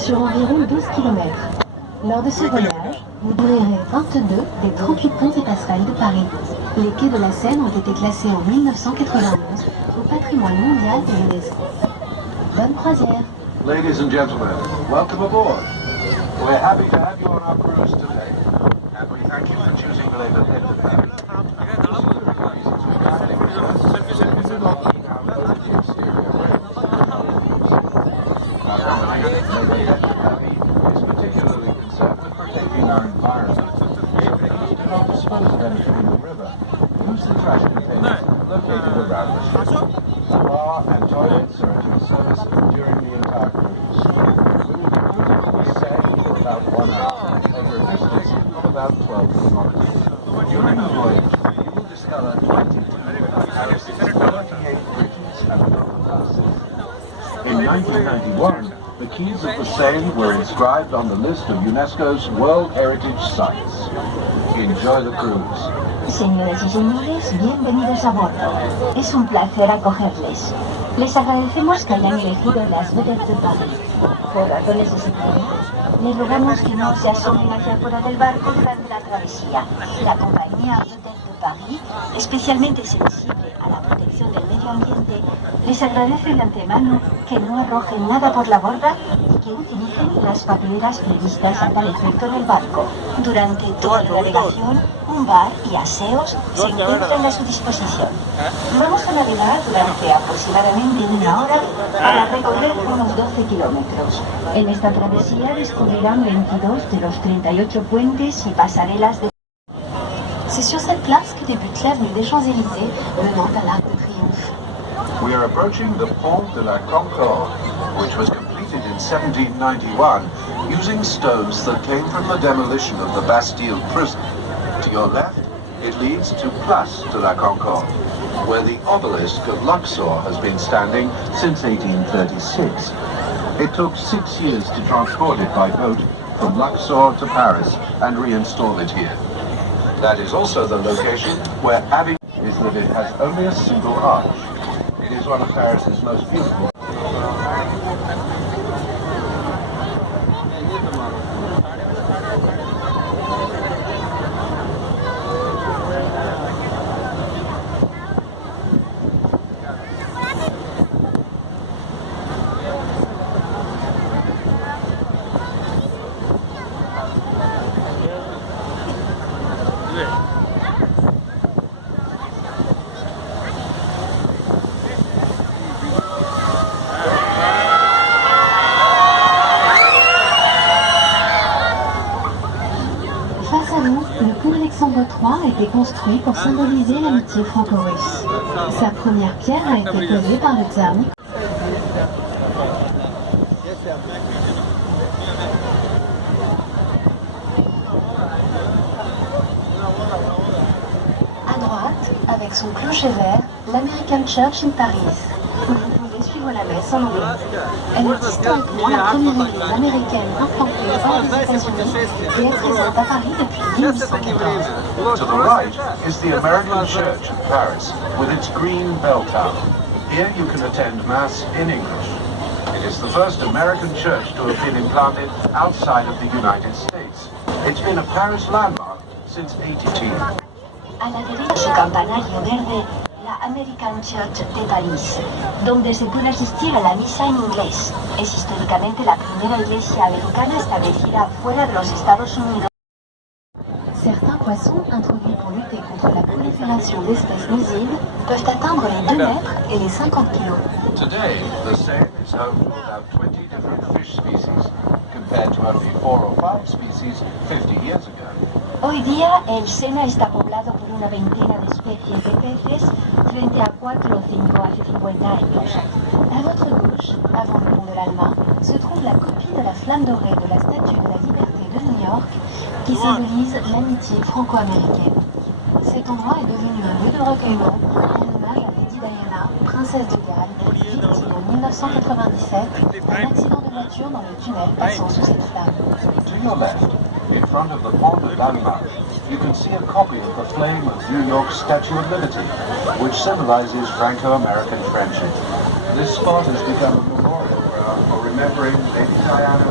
sur environ 12 km. Lors de ce voyage, vous découvrirez 22 des 38 ponts et passerelles de Paris. Les quais de la Seine ont été classés en 1991 au patrimoine mondial de l'UNESCO. Bonne croisière! Ladies and gentlemen, welcome aboard. We're happy to have you on our cruise today, and we thank you for choosing the Labour Head to Paris. Is particularly concerned with protecting our environment. Do not dispose of anything in the river. Use the trash containers located around the ship. The bar and toilets are at your service during the entire cruise. We will be cruising from Seine for about 1 hour over a distance of about 12 kilometers. During the voyage, you will discover 22 of Paris's 38 bridges and overpasses. In 1991, the quays of the Seine were inscribed on the list of UNESCO's World Heritage Sites. Enjoy the cruise. Señoras y señores, bienvenidos a bordo. Es un placer acogerles. Les agradecemos que hayan elegido las vedettes de París. Por razones de seguridad, les rogamos que no se asomen hacia afuera del barco durante la travesía. La compañía Vedettes de París, especialmente sensible a la protección del medio ambiente, les agradece de antemano que no arrojen nada por la borda y que utilicen las papeleras previstas a tal efecto en el barco. Durante toda la navegación, un bar y aseos se encuentran a su disposición. Vamos a navegar durante aproximadamente 1 hora para recorrer unos 12 kilómetros. En esta travesía descubrirán 22 de los 38 puentes y pasarelas de... C'est sur cette place que débute l'avenue des Champs-Élysées, menant à l'Arc de Triomphe. We are approaching the Pont de la Concorde, which was completed in 1791 using stones that came from the demolition of the Bastille prison. To your left, it leads to Place de la Concorde, where the obelisk of Luxor has been standing since 1836. It took 6 years to transport it by boat from Luxor to Paris and reinstall it here. That is also the location where Abbey is that it has only a single arch. It is one of Paris's most beautiful. Alexandre III a été construit pour symboliser l'amitié franco-russe. Sa première pierre a été posée par le tsar. À droite, avec son clocher vert, l'American Church in Paris. Vous pouvez suivre la messe en anglais. Elle est historiquement la première église américaine implantée hors des États-Unis et est présente à Paris depuis 1814. To the right is the American Church of Paris with its green bell tower. Here you can attend Mass in English. It is the first American church to have been implanted outside of the United States. It's been a Paris landmark since 18. A la derecha, su campanario verde, la American Church de París, donde se puede asistir a la misa en inglés. Es históricamente la primera iglesia americana establecida fuera de los Estados Unidos. Certains poissons introduits pour lutter contre la prolifération d'espèces nuisibles peuvent atteindre les 2 mètres et les 50 kilos. Today, the Seine is home to about 20 different fish species, compared to only 4 or 5 species 50 years ago. Hoy día, el Sena está poblado por una veintena de especies de peces frente a 4 o 5 hace 50 años. À votre gauche, avant le pont de l'Alma, se trouve la copie de la flamme dorée de la Statue de la Liberté de New York qui symbolise l'amitié franco-américaine. Cet endroit est devenu un lieu de recueillement en hommage à Lady Diana, princesse de Galles, victime en 1997 d'un accident de voiture dans le tunnel passant sous cette flamme. To your left, in front of the Pont de l'Alma, you can see a copy of the flame of New York's Statue of Liberty, which symbolizes Franco-American friendship. This spot has become a memorial ground for remembering Lady Diana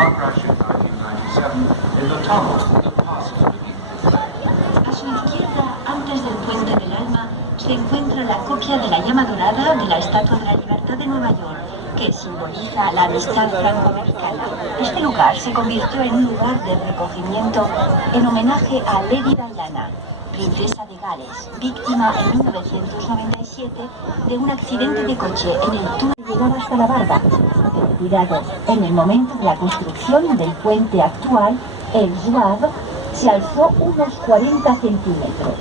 car crash in 1997 in the tunnel that passes beneath the flame. A su izquierda, antes del Puente del Alma, se encuentra la copia de la llama dorada de la Estatua de la Libertad de Nueva York, que simboliza la amistad franco-americana. Este lugar se convirtió en un lugar de recogimiento en homenaje a Lady Diana, princesa de Gales, víctima en 1997 de un accidente de coche en el túnel llegado hasta la barba. Retirado en el momento de la construcción del puente actual, el Zouave se alzó unos 40 centímetros.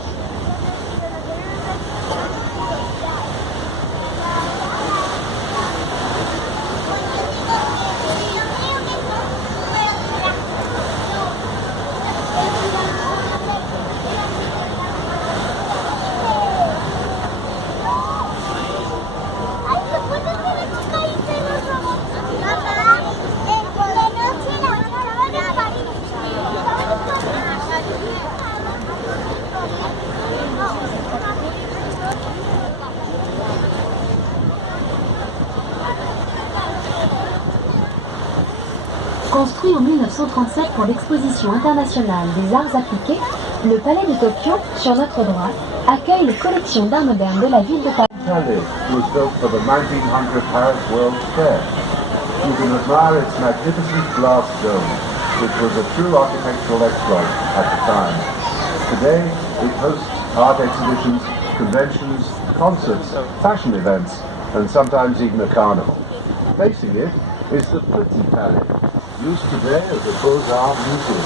Construit en 1937 pour l'exposition internationale des arts appliqués, le Palais de Tokyo, sur notre droite, accueille les collections d'art moderne de la ville de Paris. Palais was built for the 1900 Paris World's Fair. You can admire its magnificent glass dome, which was a true architectural exploit at the time. Today, it hosts art exhibitions, conventions, concerts, fashion events, and sometimes even a carnival. Facing it is the Petit Palais, used today as a Beaux-Arts museum.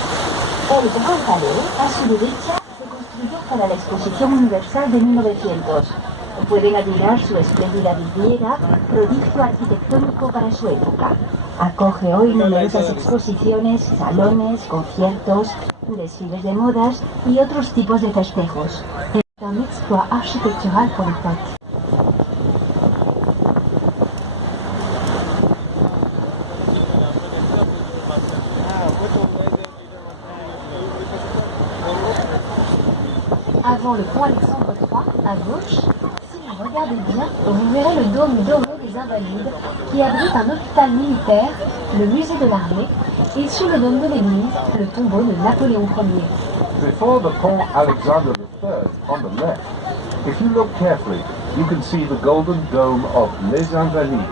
El Gran Palais, a su derecha, se construyó para la Exposición Universal de 1900. Pueden admirar su espléndida vidriera, prodigio arquitectónico para su época. Acoge hoy numerosas exposiciones, salones, conciertos, desfiles de modas y otros tipos de festejos. Es un exploit architectural pour l'époque. Avant le pont Alexandre III, à gauche, si vous regardez bien, vous verrez le dôme doré des Invalides qui abrite un hôpital militaire, le musée de l'armée, et sur le dôme de l'église, le tombeau de Napoléon Ier. Before the Pont Alexander III, on the left, if you look carefully, you can see the golden dome of Les Invalides.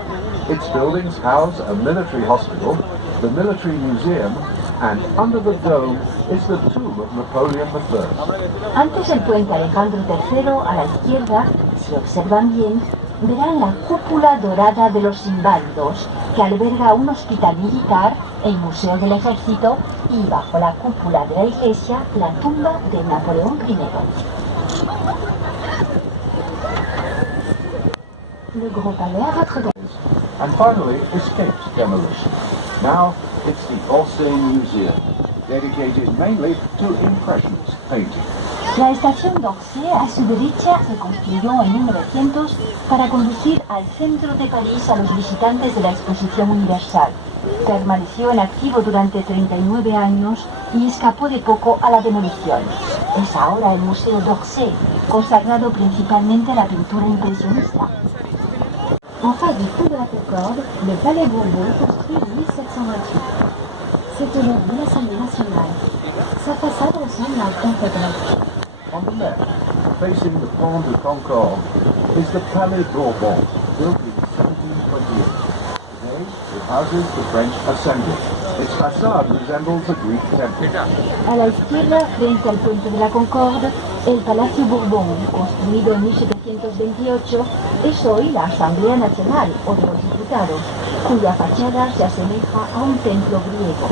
Its buildings house a military hospital, the military museum, and under the dome is the tomb of Napoleon I. Antes del puente Alejandro III, a la izquierda, si observan bien, verán la cúpula dorada de los Inválidos, que alberga un hospital militar, el Museo del Ejército y, bajo la cúpula de la iglesia, la tumba de Napoleón I. Le Grand Palais à votre droite. And finally, escaped demolition. Now, it's the Orsay Museum, dedicated mainly to Impressionist painting. La estación d'Orsay, a su derecha, se construyó en 1900 para conducir al centro de París a los visitantes de la Exposición Universal. Permaneció en activo durante 39 años y escapó de poco a la demolición. Es ahora el Museo d'Orsay, consagrado principalmente a la pintura impresionista. En face du pont de la Concorde, le Palais Bourbon, construit en 1728. C'est aujourd'hui l'Assemblée nationale. Sa façade ressemble à un pont grec. On the left, facing the Pont de Concorde, is the Palais Bourbon, built in 1728. Today, it houses the French Assembly. Its facade resembles a Greek temple. A la izquierda, frente al puente de la Concorde, el Palacio Bourbon, construido en 1728, es hoy la Asamblea Nacional o de los Diputados, cuya fachada se asemeja a un templo griego.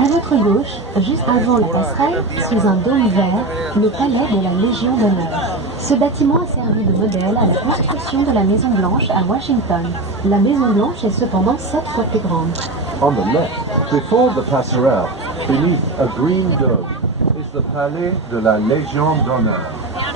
À votre gauche, juste avant la passerelle, sous un dôme vert, le palais de la Légion d'honneur. Ce bâtiment a servi de modèle à la construction de la Maison Blanche à Washington. La Maison Blanche est cependant 7 fois plus grande. On the left, before the passerelle, beneath a green dome, is the Palais de la Légion d'honneur.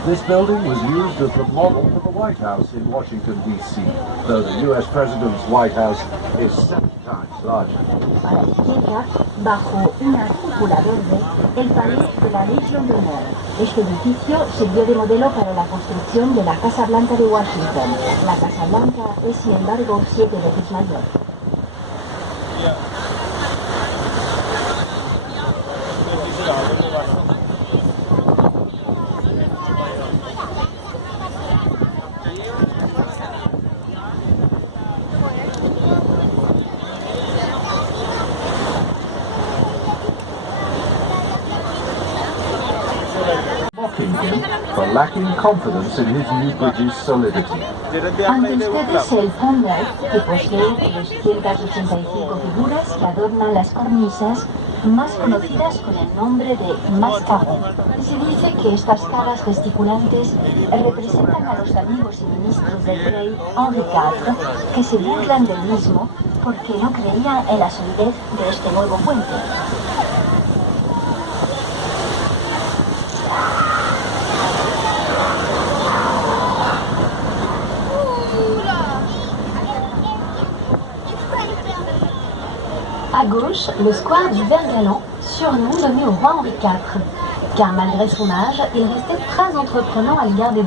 This building was used as the model for the White House in Washington, D.C., though the U.S. President's White House is 7 times larger. A la izquierda, bajo una cúpula verde, el Palais de la Légion d'honneur. Este edificio sirvió de modelo para la construcción de la Casa Blanca de Washington. La Casa Blanca es, sin embargo, 7 veces mayor. Mocking him for lacking confidence in his new bridge's solidity. Ante ustedes el Pont Neuf, que posee 385 figuras que adornan las cornisas, más conocidas con el nombre de mascarons. Se dice que estas caras gesticulantes representan a los amigos y ministros del rey Henri IV, que se burlan del mismo porque no creían en la solidez de este nuevo puente. À gauche, le square du Vert-Galant, surnom donné au roi Henri IV, car malgré son âge, il restait très entreprenant à l'égard des...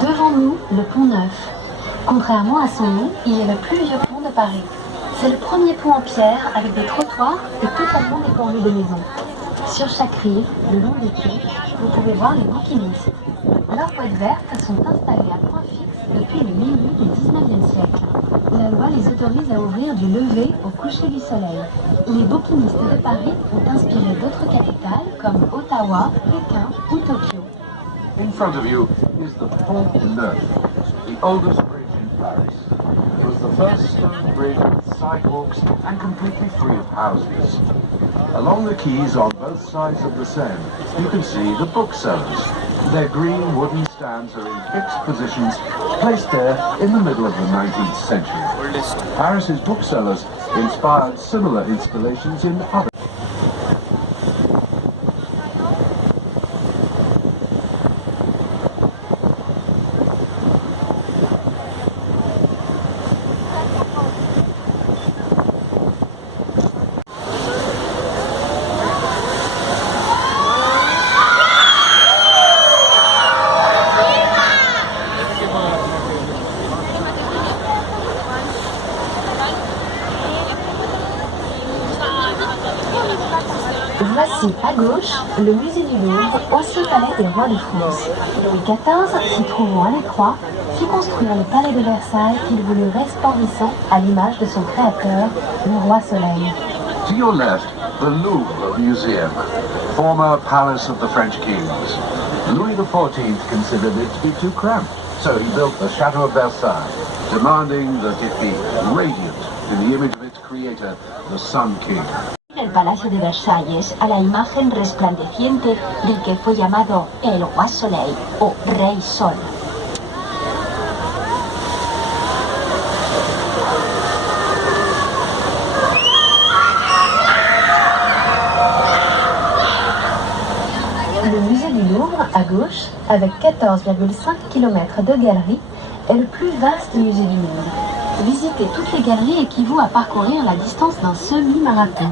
Devant nous, le Pont Neuf. Contrairement à son nom, il est le plus vieux pont de Paris. C'est le premier pont en pierre avec des trottoirs et totalement dépourvu de maisons. Sur chaque rive, le long des quais, vous pouvez voir les bouquinistes. Leurs boîtes vertes sont installées à point fixe depuis le milieu du 19e siècle. La loi les autorise à ouvrir du lever au coucher du soleil. Les bouquinistes de Paris ont inspiré d'autres capitales comme Ottawa, Pékin ou Tokyo. In front of you is the Pont Neuf, the oldest bridge in Paris. It was the first stone bridge with sidewalks and completely free of houses. Along the quays on both sides of the Seine, you can see the booksellers. Their green wooden stands are in fixed positions, placed there in the middle of the 19th century. Paris's booksellers inspired similar installations in other. Voici à gauche le musée du Louvre, ancien palais des rois de France. Louis XIV, s'y trouvant à l'étroit, fit construire le palais de Versailles qu'il voulut resplendissant à l'image de son créateur, le roi Soleil. To your left, the Louvre Museum, former palace of the French kings. Louis XIV considered it to be too cramped, so he built the Chateau of Versailles, demanding that it be radiant in the image of its creator, the Sun King. El Palacio de Versalles a la imagen resplandeciente del que fue llamado el Roi Soleil o Rey Sol. Le musée du Louvre, à gauche, avec 14,5 km de galeries, est le plus vaste musée du monde. Visiter toutes les galeries équivaut à parcourir la distance d'un semi-marathon.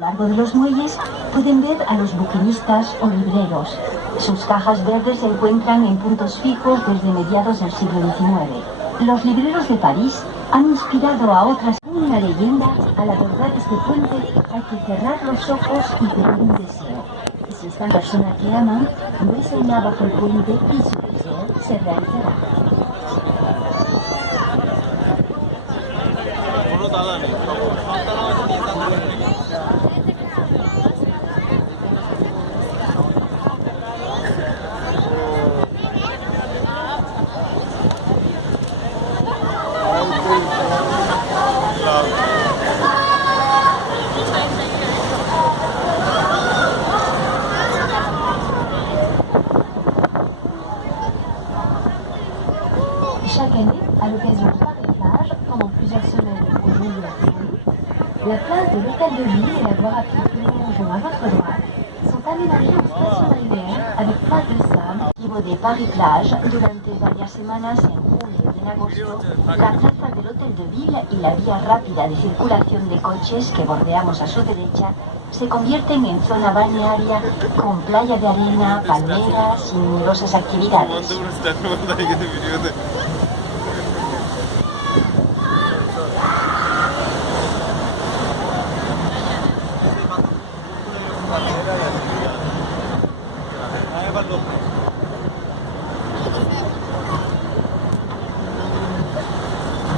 A lo largo de los muelles pueden ver a los buquinistas o libreros. Sus cajas verdes se encuentran en puntos fijos desde mediados del siglo XIX. Los libreros de París han inspirado a otras. Una leyenda, al abordar este puente hay que cerrar los ojos y pedir un deseo. Si esta persona que aman, desea bajo el puente y su deseo se realizará. Chaque année, à l'occasion de Paris-Plage, pendant plusieurs semaines au juillet à Février, la place de l'Hôtel de Ville et la voie rapide que nous longeons à votre droite sont aménagées en station balnéaire avec place de sable. Motivo de Paris-Plage, durante varias semanas en julio y en agosto, la plaza del Hotel de Ville y la vía rápida de circulación de coches que bordeamos a su derecha se convierten en zona balnearia con playa de arena, palmeras y numerosas actividades.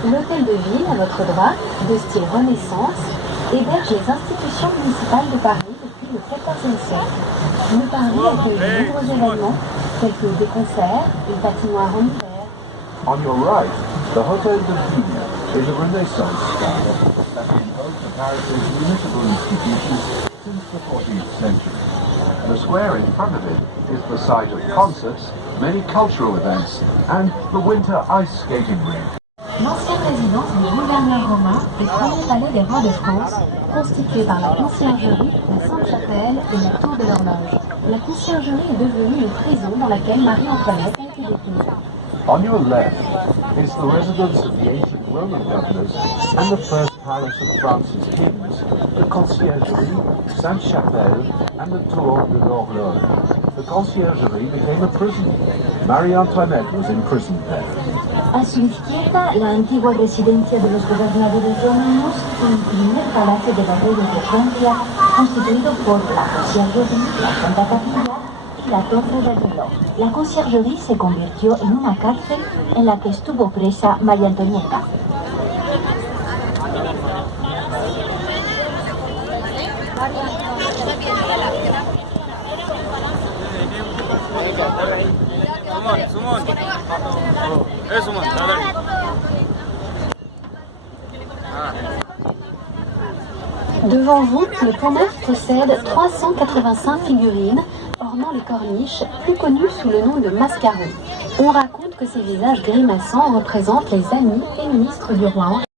L'Hôtel de Ville, à votre droite, de style Renaissance, héberge les institutions municipales de Paris depuis le XIVe siècle. Le Paris accueille de nombreux événements, tels que des concerts, une patinoire en hiver. On your right, the Hotel de Ville is a Renaissance style that has been home to Paris' municipal institutions since the 14th century. The square in front of it is the site of concerts, many cultural events, and the winter ice skating rink. L'ancienne résidence du gouverneur romain et premier palais des rois de France, constitué par la conciergerie, la Sainte-Chapelle et la tour de l'horloge. La conciergerie est devenue une prison dans laquelle Marie-Antoinette a été détenue. On your left is the residence of the ancient Roman governors and the first palace of France's kings, the Conciergerie, Sainte-Chapelle, and the Tour de l'Horloge. The Conciergerie became a prison. Marie Antoinette was imprisoned there. A su izquierda, la antigua residencia de los gobernadores romanos y el primer palacio de los reyes de Francia, constituido por la conciergerie, la Santa Capilla y la Torre del Reloj. La conciergerie se convirtió en una cárcel en la que estuvo presa María Antonieta. Devant vous, le Pont Neuf possède 385 figurines ornant les corniches, plus connues sous le nom de mascarons. On raconte que ces visages grimaçants représentent les amis et ministres du roi.